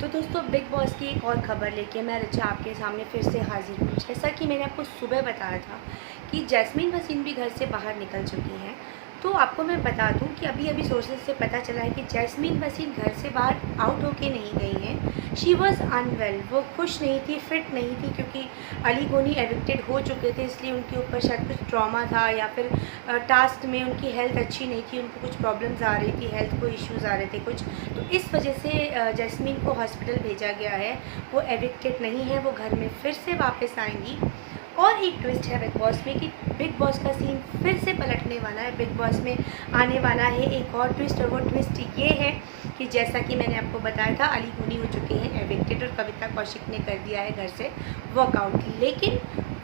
तो दोस्तों big boss की एक और ख़बर लेके मैं रिचा आपके सामने फिर से हाजिर हूँ। जैसा कि मैंने आपको सुबह बताया था कि जैस्मीन वसीम भी घर से बाहर निकल चुकी हैं। तो आपको मैं बता दूं कि अभी अभी सोर्सेज से पता चला है कि जैस्मीन वसीम घर से बाहर आउट होके नहीं गई हैं। शी वॉज़ अनवेल, वो खुश नहीं थी, फिट नहीं थी, क्योंकि अली गोनी एविक्टेड हो चुके थे, इसलिए उनके ऊपर शायद कुछ ट्रॉमा था या फिर टास्क में उनकी हेल्थ अच्छी नहीं थी, उनको कुछ प्रॉब्लम्स आ रही थी, हेल्थ को इश्यूज़ आ रहे थे कुछ। तो इस वजह से जैस्मीन को हॉस्पिटल भेजा गया है। वो एविक्टेड नहीं है, वो घर में फिर से वापस आएंगी। और एक ट्विस्ट है बिग बॉस में कि बिग बॉस का सीन फिर से पलटने वाला है। बिग बॉस में आने वाला है एक और ट्विस्ट, और वो ट्विस्ट ये है कि जैसा कि मैंने आपको बताया था, अली गोनी हो चुके हैं एविक्टेड और कविता कौशिक ने कर दिया है घर से वॉकआउट, लेकिन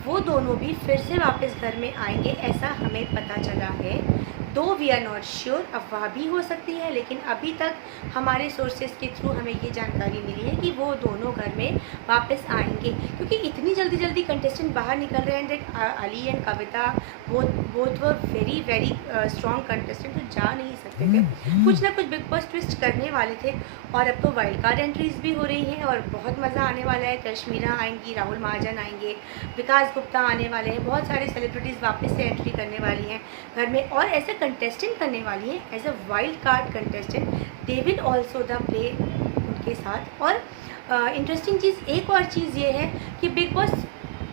वो दोनों भी फिर से वापस घर में आएंगे, ऐसा हमें पता चला है। दो वी आर नॉट श्योर, अफवाह भी हो सकती है, लेकिन अभी तक हमारे सोर्सेज के थ्रू हमें ये जानकारी मिली है कि वो दोनों घर में वापस आएंगे, क्योंकि इतनी जल्दी जल्दी कंटेस्टेंट बाहर निकल रहे हैं। That Ali and Kavita both were very very strong contestant, तो जा नहीं सकते थे। कुछ ना कुछ बिग बॉस ट्विस्ट करने वाले थे। और अब तो वाइल्ड कार्ड एंट्रीज भी हो रही हैं और बहुत मज़ा आने वाला है। कश्मीरा आएंगी, राहुल महाजन आएंगे, विकास गुप्ता आने वाले हैं, बहुत सारे सेलिब्रिटीज़ वापस से एंट्री करने वाली हैं घर में, और ऐसे कंटेस्टेंट करने वाली हैं as a wild card contestant. They will also the play उनके साथ। और इंटरेस्टिंग चीज़, एक और चीज़ ये है कि बिग बॉस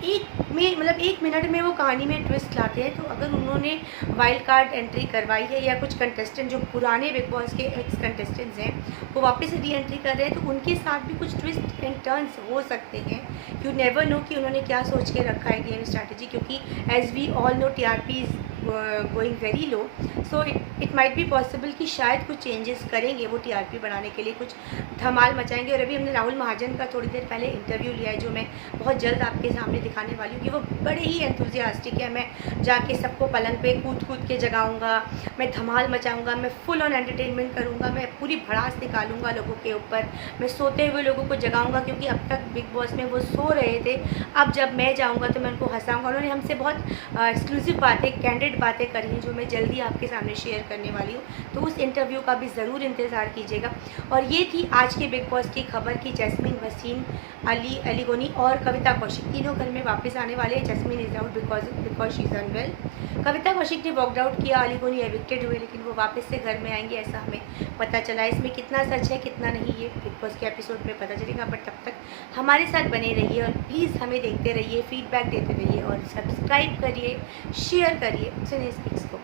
एक मिनट में वो कहानी में ट्विस्ट लाते हैं। तो अगर उन्होंने वाइल्ड कार्ड एंट्री करवाई है या कुछ कंटेस्टेंट जो पुराने बिग बॉस के एक्स कंटेस्टेंट्स हैं वो वापस से री एंट्री कर रहे हैं, तो उनके साथ भी कुछ ट्विस्ट एंड टर्न्स हो सकते हैं। यू नेवर नो कि उन्होंने क्या सोच के रखा है गेम स्ट्रैटेजी, क्योंकि as we all know TRP is going very low. So it might be possible कि शायद कुछ चेंजेस करेंगे वो TRP बढ़ाने के लिए, कुछ धमाल मचाएंगे। और अभी हमने राहुल महाजन का थोड़ी देर पहले इंटरव्यू लिया है, जो मैं बहुत जल्द आपके सामने दिखाने वाली हूँ कि वो बड़े ही एंथुजियास्टिक है। मैं जाके सबको पलंग पे कूद कूद के जगाऊंगा, मैं धमाल मचाऊंगा, मैं फुल ऑन एंटरटेनमेंट करूंगा, मैं पूरी भड़ास निकालूंगा लोगों के ऊपर, मैं सोते हुए लोगों को जगाऊंगा, क्योंकि अब तक बिग बॉस में वो सो रहे थे। अब जब मैं जाऊँगा तो मैं उनको हंसाऊँगा। उन्होंने हमसे बहुत एक्सक्लूसिव बातें, कैंडिडेट बातें करी हैं, जो मैं जल्दी आपके सामने शेयर करने वाली हूँ। तो उस इंटरव्यू का भी ज़रूर इंतज़ार कीजिएगा। और ये थी आज के बिग बॉस की खबर कि जैस्मीन वसीम, अली गोनी और कविता कौशिक तीनों घर में वापस आने वाले हैं। Jasmine is out because she is unwell. Kavita Kaushik ने वॉकड आउट किया, अली गोनी एविक्टेड हुए, लेकिन वो वापस से घर में आएंगे, ऐसा हमें पता चला है। इसमें कितना सच है कितना नहीं, ये बिग बॉस के एपिसोड में पता चलेगा। बट तब तक हमारे साथ बने रहिए और प्लीज़ हमें देखते रहिए, फीडबैक देते रहिए और सब्सक्राइब करिए, शेयर करिए सिने स्पीक्स को।